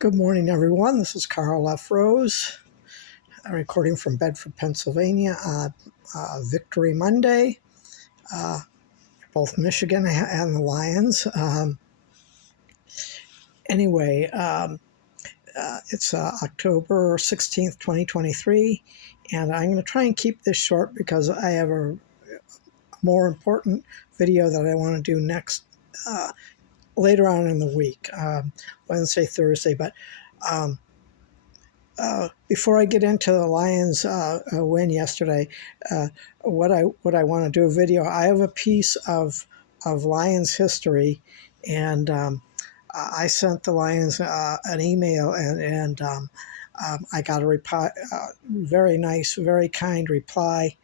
Good morning, everyone. This is Carl F. Rose, recording from Bedford, Pennsylvania on Victory Monday, both Michigan and the Lions. It's October 16th, 2023, and I'm going to try and keep this short because I have a more important video that I want to do next later on in the week, Wednesday, Thursday. But before I get into the Lions win yesterday, what I want to do a video. I have a piece of Lions history, and I sent the Lions an email, and I got a reply, very nice, very kind reply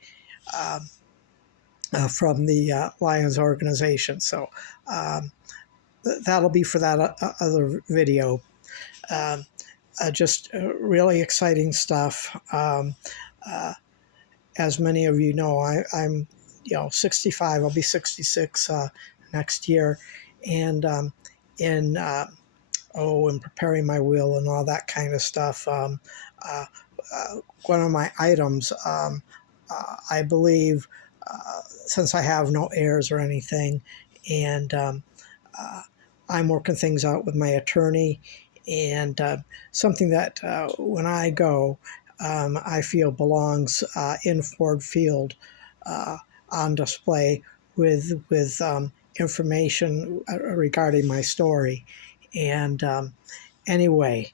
from the Lions organization. So that'll be for that other video. Just really exciting stuff. As many of you know, I'm 65. I'll be 66 next year, and in preparing my will and all that kind of stuff. One of my items, I believe, since I have no heirs or anything, and I'm working things out with my attorney, and something that when I go, I feel belongs in Ford Field on display with information regarding my story. And anyway,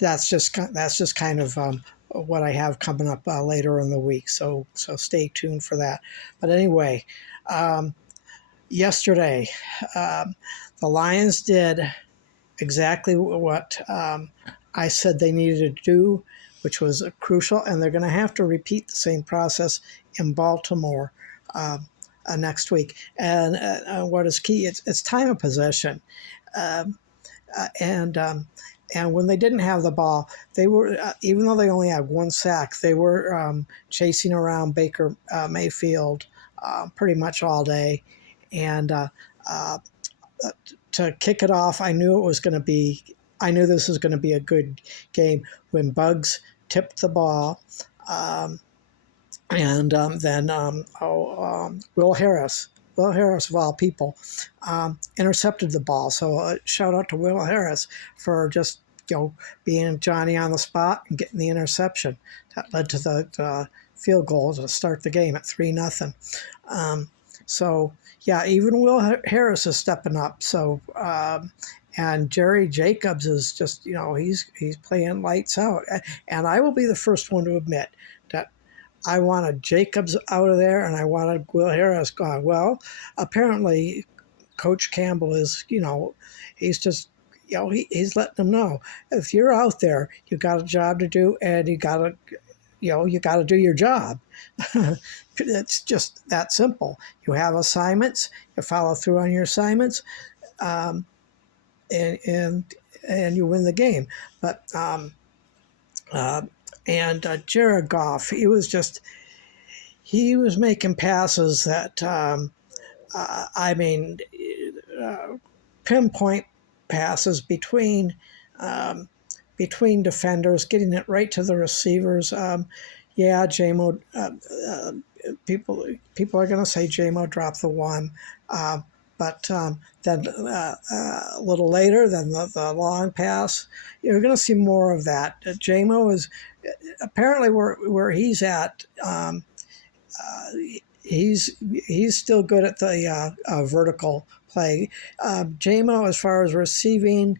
that's just kind of what I have coming up later in the week. So stay tuned for that. But anyway, yesterday, the Lions did exactly what I said they needed to do, which was crucial, and they're going to have to repeat the same process in Baltimore next week. And what is key, it's time of possession. And when they didn't have the ball, they were, even though they only had one sack, they were chasing around Baker Mayfield pretty much all day. And to kick it off, I knew this was going to be a good game when Bucs tipped the ball. And then Will Harris of all people, intercepted the ball. So shout out to Will Harris for just being Johnny on the spot and getting the interception that led to the field goal to start the game at 3-0. So yeah, even Will Harris is stepping up. So and Jerry Jacobs is just he's playing lights out. And I will be the first one to admit that I wanted Jacobs out of there, and I wanted Will Harris gone. Well, apparently, Coach Campbell is, he's just, he's letting them know, if you're out there, you got a job to do, and you got to do your job. It's just that simple. You have assignments, you follow through on your assignments, and you win the game. But Jared Goff, he was making passes that, pinpoint passes between defenders, getting it right to the receivers. JMO, people are going to say JMO dropped the one, but then a little later, then the long pass, you're going to see more of that. JMO is apparently where he's at. He's still good at the vertical play. JMO, as far as receiving,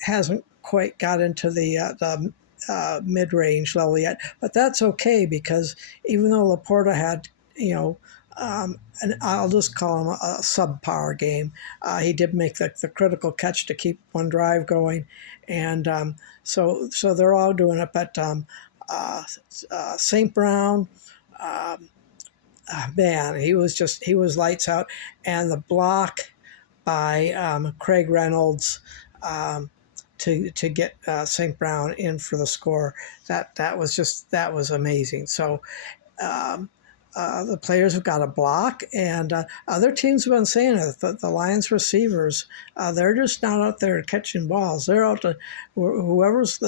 hasn't quite got into the mid-range level yet, but that's okay, because even though Laporta had, and I'll just call him a subpar game, he did make the critical catch to keep one drive going, and so they're all doing it. But St. Brown, man, he was lights out, and the block by Craig Reynolds to get St. Brown in for the score, that was amazing. So the players have got to block, and other teams have been saying it. The Lions receivers, they're just not out there catching balls. They're out to whoever's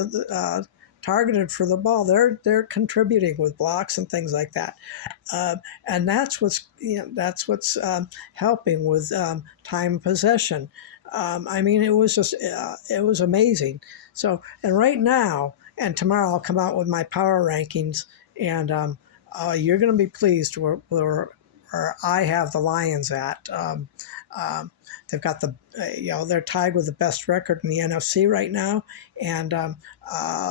targeted for the ball. They're contributing with blocks and things like that, and that's what's helping with time possession. I mean, it was just it was amazing. So, and right now and tomorrow I'll come out with my power rankings, and you're going to be pleased where I have the Lions at. They've got they're tied with the best record in the NFC right now, and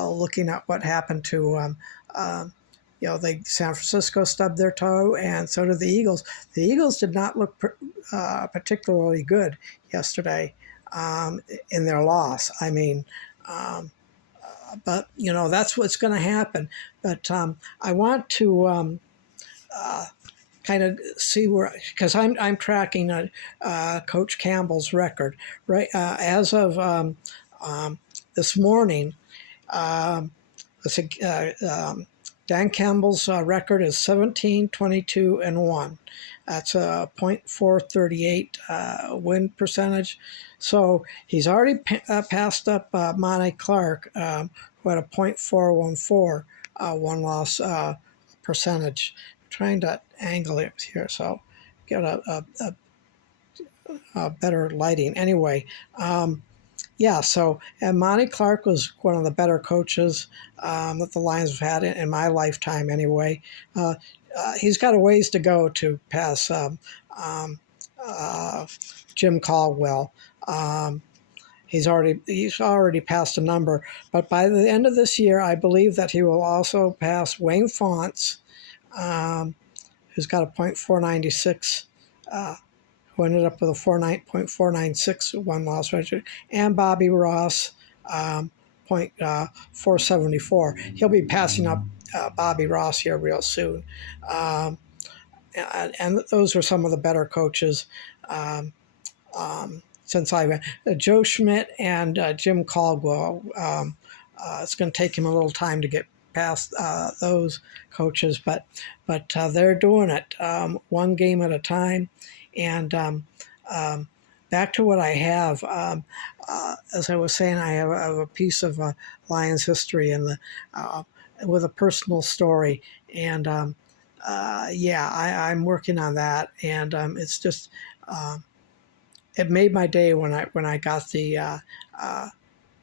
looking at what happened to San Francisco stubbed their toe, and so did the Eagles. The Eagles did not look particularly good yesterday in their loss. I mean, but that's what's going to happen. But I want to kind of see where, because I'm tracking Coach Campbell's record right as of this morning. Dan Campbell's record is 17-22-1. That's a .438 win percentage. So he's already passed up Monty Clark, who had a .414 one-loss percentage. I'm trying to angle it here so get a better lighting. Anyway, so and Monty Clark was one of the better coaches that the Lions have had in my lifetime anyway. He's got a ways to go to pass Jim Caldwell. He's already passed a number, but by the end of this year, I believe that he will also pass Wayne Fontes, who's got a .496, who ended up with a .496 one-loss record, and Bobby Ross, .474. He'll be passing up Bobby Ross here real soon. And those are some of the better coaches since I've Joe Schmidt and Jim Caldwell. It's going to take him a little time to get past those coaches, but they're doing it one game at a time. And back to what I have, as I was saying, I have a piece of Lions history and with a personal story, and I'm working on that, and it's just it made my day when I got the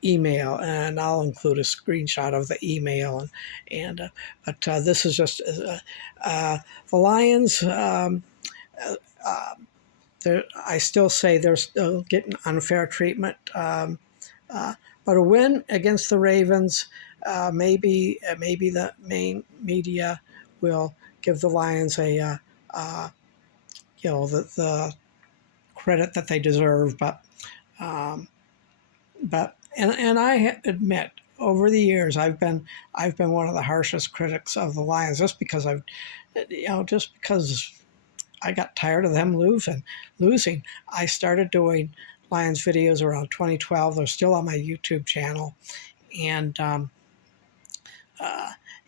email, and I'll include a screenshot of the email, but this is just the Lions. I still say they're still getting unfair treatment, but a win against the Ravens, maybe the main media will give the Lions the credit that they deserve. But I admit, over the years, I've been one of the harshest critics of the Lions, just because I got tired of them losing. I started doing Lions videos around 2012. They're still on my YouTube channel, and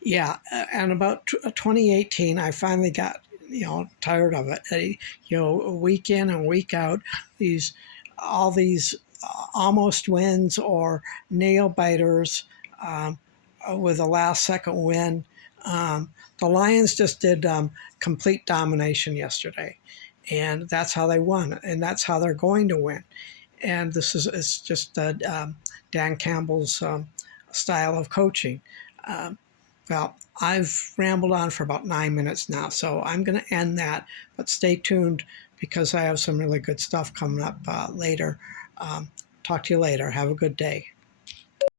and about 2018, I finally got tired of it. Week in and week out, all these almost wins or nail biters with a last second win. The Lions just did complete domination yesterday, and that's how they won, and that's how they're going to win. And it's just Dan Campbell's style of coaching. Well, I've rambled on for about 9 minutes now, so I'm going to end that, but stay tuned because I have some really good stuff coming up later. Talk to you later. Have a good day.